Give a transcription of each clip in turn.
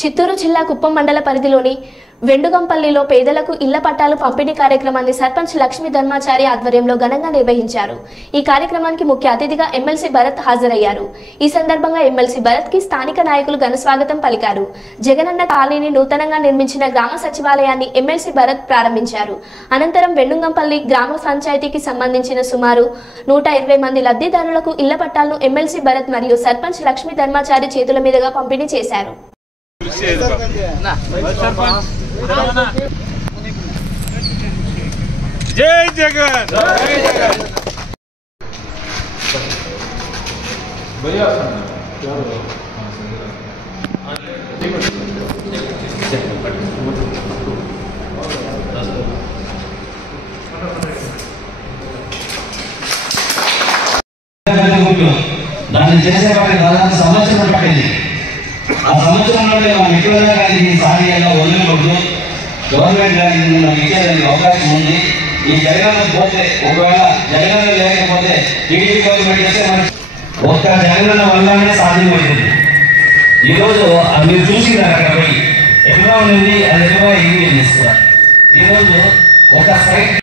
చిత్తూరు జిల్లా కుప్పం మండల పరిధిలోని వెండుగంపల్లిలో పేదలకు ఇళ్ల పట్టాలు పంపిణీ కార్యక్రమాన్ని సర్పంచ్ లక్ష్మీ ధర్మాచారి ఆధ్వర్యంలో ఘనంగా నిర్వహించారు. ఈ కార్యక్రమానికి ముఖ్య అతిథిగా ఎమ్మెల్సీ భరత్ హాజరయ్యారు. ఈ సందర్భంగా ఎమ్మెల్సీ భరత్ కి స్థానిక నాయకులు ఘన స్వాగతం పలికారు. జగనన్న కాలనీని నూతనంగా నిర్మించిన గ్రామ సచివాలయాన్ని ఎమ్మెల్సీ భరత్ ప్రారంభించారు. అనంతరం వెండుగంపల్లి గ్రామ పంచాయతీకి సంబంధించిన సుమారు 120 మంది లబ్ధిదారులకు ఇళ్ల పట్టాలను ఎమ్మెల్సీ భరత్ మరియు సర్పంచ్ లక్ష్మీ ధర్మాచారి చేతుల మీదుగా పంపిణీ చేశారు. జై జగన్ జై జగన్ భయ్యా దాన్ని చేసేవాడికి దాదాపు సంవత్సరం పట్టింది. ఆ సంవత్సరంలో మనం ఎక్కడైనా కానీ సాధ్యంగా వదిలినప్పుడు గవర్నమెంట్ కానీ మనం ఇచ్చేదానికి అవకాశం ఉంది. ఈ జగనన్న పోతే ఒకవేళ జగనన్న లేకపోతే టీడీపీ గవర్నమెంట్ చేస్తే మనకి ఒక్క జగనన్న వల్లనే సాధ్యమవుతుంది. ఈరోజు మీరు చూసింది అక్కడ పోయి ఎట్లా ఉంది, అది ఎట్లా ఏమి చేస్తారు. ఈరోజు ఒక సైడ్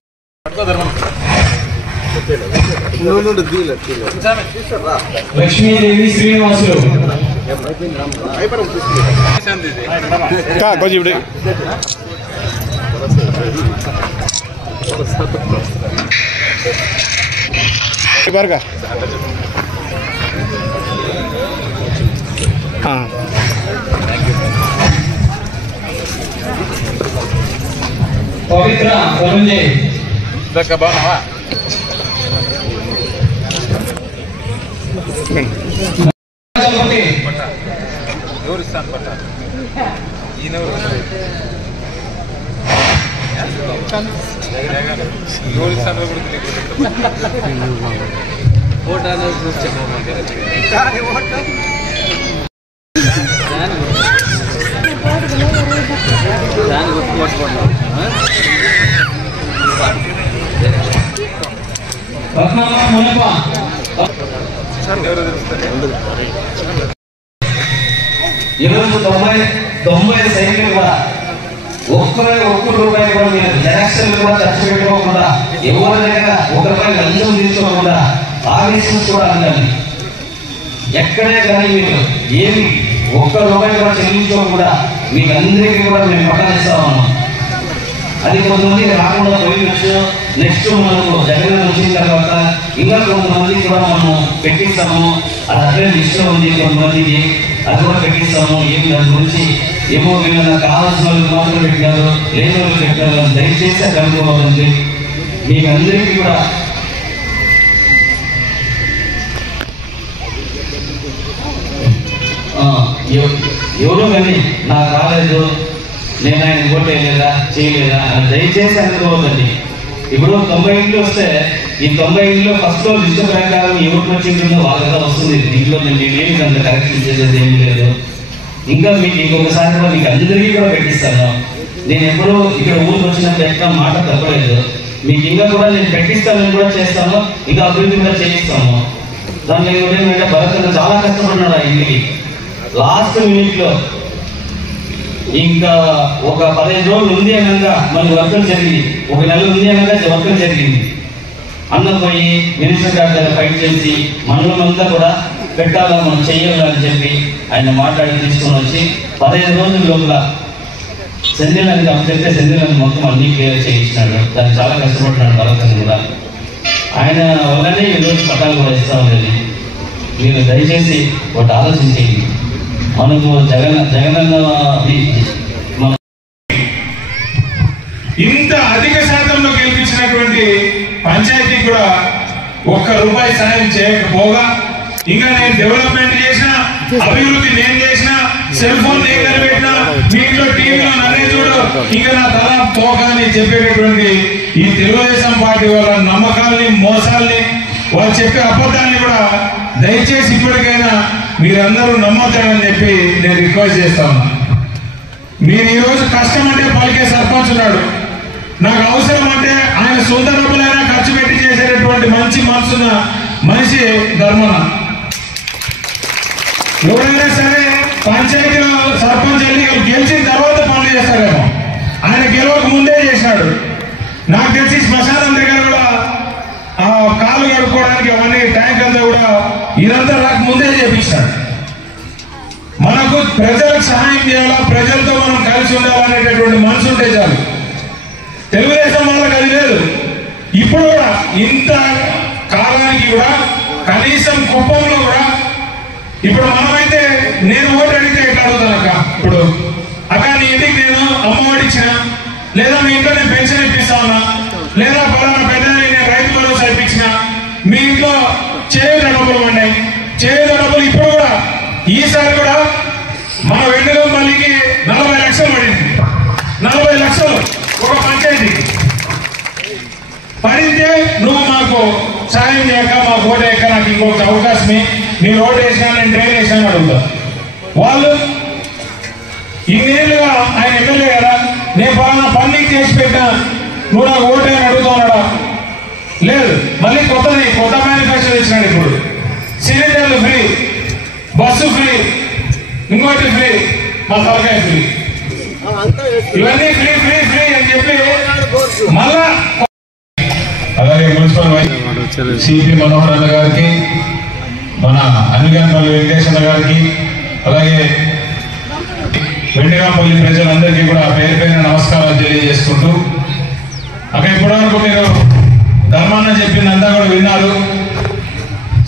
లక్ష్మీదేవి శ్రీనివాసులు పవిత్ర బాగున్నావా ఎవరిస్తాను పట్ట ఈయనెవరు ఎవరిస్తాను ఈరోజు 90 సైకిల్ కూడా ఒక్క రూపాయి కూడా మీరు జనక్షన్లు కూడా ఖర్చు పెట్టుకోకుండా ఎవరి దగ్గర ఒక రూపాయి లంచం తీసుకోకుండా ఆవేశం కూడా అందండి. ఎక్కడే కానీ మీరు ఏమి ఒక్క రూపాయి కూడా చెల్లించుకోకుండా మీకు అందరికీ కూడా మేము పట్టాలిస్తా ఉన్నాం. అది కొంతమందికి రాకుండా పోయవచ్చు. నెక్స్ట్ మనకు జగన్ వచ్చిన తర్వాత ఇంకా కొంతమందికి కూడా మనం పెట్టిస్తాము. అది అట్లే ఇష్టం ఉంది కొంతమందికి, అది కూడా పెట్టిస్తాము. ఏమి దాని గురించి ఏమో ఏమైనా కావాల్సిన వాళ్ళు మాత్రం పెట్టారు, లేని వాళ్ళు పెట్టారు. దయచేసి కనుక్కోవాలండి. మీకు అందరికీ కూడా ఎవరో కానీ నాకు రాలేదు, నేను ఆయన ఓటేయలేదా చేయలేదా అని దయచేసి అనుకోవద్దండి. ఇప్పుడు 90 ఇంట్లో వస్తే ఈ 90 ఇంట్లో ఫస్ట్ లిస్ట్ ప్రకారం ఎవరికి వచ్చింటుందో వాళ్ళ వస్తుంది. దీంట్లో నేనేమి అంత కరెక్షన్ చేసేది ఏమి లేదు. ఇంకా మీకు ఇంకొకసారి కూడా మీకు అందరికీ కూడా పెట్టిస్తాను. నేను ఎప్పుడూ ఇక్కడ ఊరికి వచ్చినప్పుడు ఎక్కడ మాట తప్పలేదు. మీకు ఇంకా కూడా నేను పెట్టిస్తానని కూడా చేస్తాను, ఇంకా అభివృద్ధి కూడా చేయిస్తాను. దాంట్లో ఏంటంటే భరత్ చాలా కష్టపడినాడు ఆ ఇంటికి. లాస్ట్ మినిట్లో ఇంకా ఒక 15 రోజులు ఉంది అనగా మనకి వర్కం జరిగింది, ఒక నెల ఉంది అనగా వర్కం జరిగింది. అన్న పోయి మినిస్టర్ గారి దగ్గర ఫైట్ చేసి మండలం అంతా కూడా పెట్టాలా మనం చెయ్యాలని చెప్పి ఆయన మాట్లాడి తీసుకొని వచ్చి 15 రోజుల లోపల సెంధిలానికి అప్పచెప్తే సెంధిలాన్ని మొత్తం అన్ని క్లియర్ చేయించినాడు. దాన్ని చాలా కష్టపడుతున్నాడు భరత్ కూడా. ఆయన వల్లనే ఈరోజు పట్టాలు కూడా ఇస్తా ఉండేది. మీరు దయచేసి ఒకటి ఆలోచించేది. మనకు జగనన్న ఇంత అధిక శాతంలో గెలిపించినటువంటి పంచాయతీ కూడా ఒక్క రూపాయి సాయం చేయకపోగా ఇంకా నేను డెవలప్మెంట్ చేసిన, అభివృద్ధి నేను చేసిన, సెల్ ఫోన్ నేను కనిపెట్టినా, మీ ఇంట్లో టీవీలో నన్నే చూడు, ఇంకా నా తల తోక అని చెప్పేటటువంటి ఈ తెలుగుదేశం పార్టీ వాళ్ళ నమ్మకాలని, మోసాలని, వాళ్ళు చెప్పే అబద్ధాన్ని కూడా దయచేసి ఇప్పటికైనా మీరందరూ నమ్మొద్దని చెప్పి నేను రిక్వెస్ట్ చేస్తా ఉన్నా. మీరు ఈరోజు కష్టం అంటే పలికే సర్పంచ్ ఉన్నాడు. నాకు అవసరం అంటే ఆయన సొంత డబ్బులైనా ఖర్చు పెట్టి చేసేటటువంటి మంచి మనసున్న మనిషి ధర్మన. ఎవరైనా సరే పంచాయతీలో సర్పంచ్ ఎన్నిక నాకు తెలిసి శ్మశానం దగ్గర కూడా ఆ కాలు కడుక్కోవడానికి అవన్నీ ట్యాంక్ అంతా కూడా ఇదంతా నాకు ముందే చేపిస్తాడు. మనకు ప్రజలకు సహాయం చేయాలా, ప్రజలతో మనం కలిసి ఉండాలనేటటువంటి మనసు ఉంటే చాలు. తెలుగుదేశం వాళ్ళకి అది లేదు. ఇప్పుడు కూడా ఇంత కాలానికి కూడా కనీసం కుప్పంలో కూడా ఇప్పుడు మనమైతే నేను ఓటు అడిగితే ఎట్లా అడుగుతాను అక్క, ఇప్పుడు అక్క నీ ఇంటికి నేను అమ్మఒడి ఇచ్చిన, లేదా మీ ఇంట్లో నేను పెన్షన్ ఇప్పిస్తా ఉన్నా, లేదా పలానా పెద్ద నేను రైతు భరోసా ఇప్పించిన, మీ ఇంట్లో చేయూత డబ్బులు ఉన్నాయి, చేయూత డబ్బులు ఇప్పుడు కూడా ఈసారి కూడా మన వెండుగంపల్లికి 40 లక్షలు పడింది. 40 లక్షలు ఒక పంచాయతీకి పడితే నువ్వు మాకు సాయం చేయక మాకు ఓటు వేయక నాకు ఇంకొక అవకాశమే, మీరు ఓటు వేసినా నేను ట్రైన్ వేసినా అడుగుతా. వాళ్ళు ఇన్నేళ్ళుగా ఆయన ఎమ్మెల్యే కదా, నేను పలానా పని చేసి పెట్టా నువ్వు నాకు ఓటు అని అడుగుతున్నాడా? లేదు. మళ్ళీ కొత్త మేనిఫెస్టో ఇచ్చినాడు. ఇప్పుడు సిలిండర్లు ఫ్రీ, బస్సు ఫ్రీ, ఇంకోటి ఫ్రీ, మా తలకాయ ఫ్రీ, ఇవన్నీ ఫ్రీ ఫ్రీ ఫ్రీ అని చెప్పి మళ్ళా. అలాగే మున్సిపల్ సిపి మనోహర్ అన్న గారికి, మన అనిగానపల్లి వెంకటేశ్వర గారికి, అలాగే వెండిగాంపల్లి ప్రజలందరికీ కూడా పేరు పేరున నమస్కారాలు తెలియజేసుకుంటూ, అక్కడ ఇప్పటివరకు మీరు ధర్మాన్న చెప్పిందంతా కూడా విన్నారు,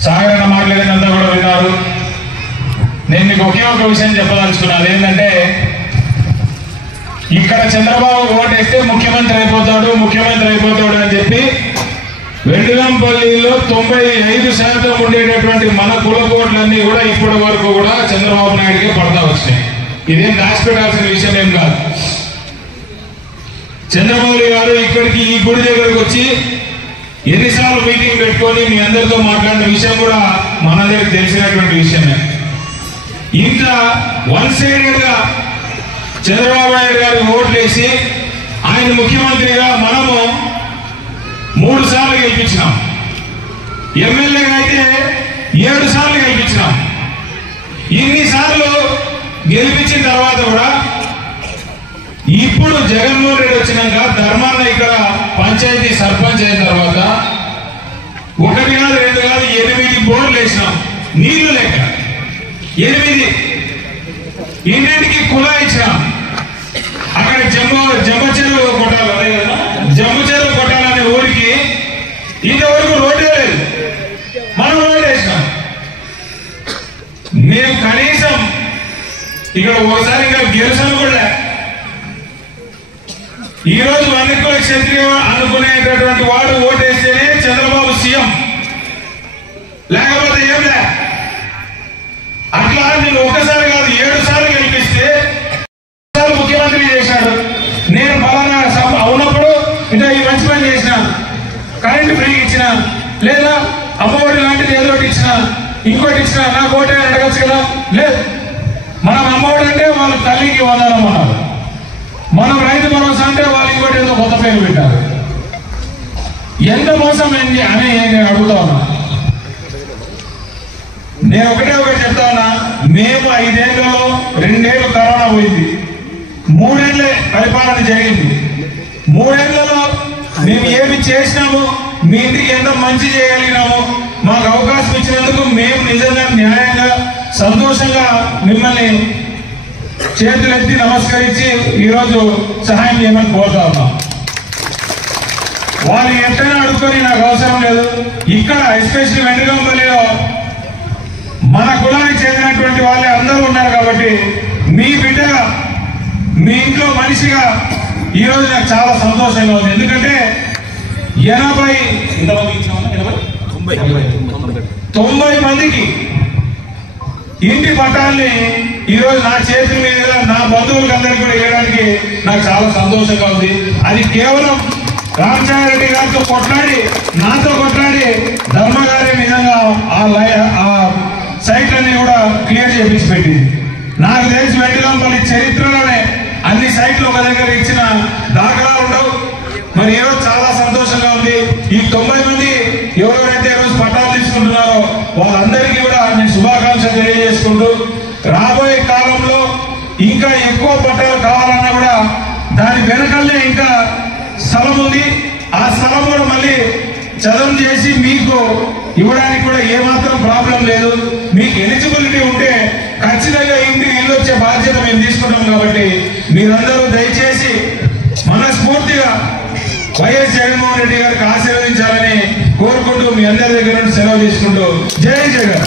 సాగరన్న మాట్లాడినంతా కూడా విన్నారు. నేను మీకు ఒకే ఒక విషయం చెప్పదలుచుకున్నాను. ఏంటంటే ఇక్కడ చంద్రబాబు ఓటేస్తే ముఖ్యమంత్రి అయిపోతాడు అని చెప్పి వెండిగంపల్లిలో 95% ఉండేటటువంటి మన కులకోట్లన్నీ కూడా ఇప్పటి వరకు కూడా చంద్రబాబు నాయుడికి పడతా వచ్చినాయి. ఇదేం దాచిపెట్టాల్సిన విషయం ఏం కాదు. చంద్రబాబు గారు ఇక్కడికి ఈ గుడి దగ్గరకు వచ్చి ఎన్నిసార్లు మీటింగ్ పెట్టుకొని మీ అందరితో మాట్లాడిన విషయం కూడా మనందరికి తెలిసినటువంటి విషయమే. ఇంకా వన్ సైడెడ్ గా చంద్రబాబు నాయుడు గారికి ఓట్లేసి ఆయన ముఖ్యమంత్రిగా మనము 3 సార్లు గెలిపించినాం. ఎమ్మెల్యేగా అయితే 7 సార్లు గెలిపించినాం. ఇన్నిసార్లు గెలిపించిన తర్వాత కూడా ఇప్పుడు జగన్మోహన్ రెడ్డి వచ్చినాక ధర్మాన్న ఇక్కడ పంచాయతీ సర్పంచ్ అయిన తర్వాత 1 కాదు 2 కాదు 8 బోర్లు వేసినాం. నీళ్లు లేక 8 ఇంటికి కుళాయి ఇచ్చినాం. అక్కడ జమ్మ చెరువు కొట్టాలి, అదే కదా, జమ్మ చెరువు కొట్టాలనే ఊరికి ఇంతవరకు రోడ్డే లేదు. మనం రోడ్డు వేసినాం. మేము కనీసం ఇక్కడ ఒకసారి ఇంకా గెలుసాను కూడా. ఈ రోజు అన్నిట్లో క్షత్రియ అనుకునేటటువంటి వాడు ఓటేస్తేనే చంద్రబాబు సీఎం, లేకపోతే ఏం లే. అట్లా నేను ఒకసారి కాదు 7 సార్లు గెలిపిస్తే ముఖ్యమంత్రి చేశాడు. నేను ఫలానా ఉన్నప్పుడు ఇంకా ఈ మంచి పని చేసిన, కరెంట్ ఫ్రీ ఇచ్చిన, లేదా అమ్మఒడి లాంటిది ఏదో ఒకటి ఇచ్చిన, ఇంకోటి ఇచ్చిన, నాకు ఓటే అడగచ్చు కదా. లేదు, మనం అమ్మఒడి అంటే వాళ్ళ తల్లికి వందనం అన్నారు, మనం రైతు భరోసా అంటే వాళ్ళు ఇంకోటి ఏదో కొత్త పేరు పెట్టారు. ఎంత మోసం ఏంటి అని నేను అడుగుతా ఉన్నా. నేను ఒకటి చెప్తా ఉన్నా. మేము 5 ఏళ్ళలో 2 ఏళ్ళు కరోనా పోయింది, 3 ఏళ్ళే పరిపాలన జరిగింది. 3 ఏళ్లలో మేము ఏమి చేసినాము, మీ ఇంటికి ఎంత మంచి చేయగలిగినాము, మాకు అవకాశం ఇచ్చినందుకు మేము నిజంగా న్యాయంగా సంతోషంగా మిమ్మల్ని చేతులెత్తి నమస్కరించి ఈరోజు సహాయం చేయమని కోరుతా ఉన్నాం. వాళ్ళు ఎట్టైనా అడుక్కొని నాకు అవసరం లేదు. ఇక్కడ ఎస్పెషల్లీ వెండిగంపల్లిలో మన కులానికి చెందినటువంటి వాళ్ళే అందరూ ఉన్నారు కాబట్టి మీ బిడ్డగా, మీ ఇంట్లో మనిషిగా ఈరోజు నాకు చాలా సంతోషంగా ఉంది. ఎందుకంటే 90 మందికి ఇంటి పట్టాలని ఈరోజు నా చేతుల మీద నా బంధువులకు అందరికీ కూడా ఇవ్వడానికి నాకు చాలా సంతోషంగా ఉంది. అది కేవలం రామచంద్రారెడ్డి గారితో కొట్లాడి, నాతో కొట్లాడి ధర్మగారి నిజంగా ఆ సైట్లన్నీ కూడా క్లియర్ చేపించి పెట్టింది. నాకు తెలిసి వెండిగంపల్లి చరిత్రలోనే అన్ని సైట్లు ఒక దగ్గర ఇచ్చిన దాఖలాలు ఉండవు. మరి ఈరోజు చాలా సంతోషంగా ఉంది. ఈ 90 మంది ఎవరెవరైతే ఈరోజు పట్టాలు తీసుకుంటున్నారో వాళ్ళందరికీ కూడా నేను శుభాకాంక్షలు తెలియజేసుకుంటూ, రాబోయే కాలంలో ఇంకా ఎక్కువ పట్టాలు కావాలన్నా కూడా దాని వెనకల్లే ఇంకా స్థలం ఉంది. ఆ స్థలం కూడా మళ్ళీ చదువు చేసి మీకు ఇవ్వడానికి కూడా ఏమాత్రం ప్రాబ్లం లేదు. మీకు ఎలిజిబిలిటీ ఉంటే ఖచ్చితంగా ఇంటికి ఇల్లు వచ్చే బాధ్యత మేము తీసుకుంటాం. కాబట్టి మీరందరూ దయచేసి మనస్ఫూర్తిగా వైఎస్ జగన్మోహన్ రెడ్డి గారికి ఆశీర్వదించాలని కోరుకుంటూ మీ అందరి దగ్గర నుండి సెలవు తీసుకుంటూ జై జగన్.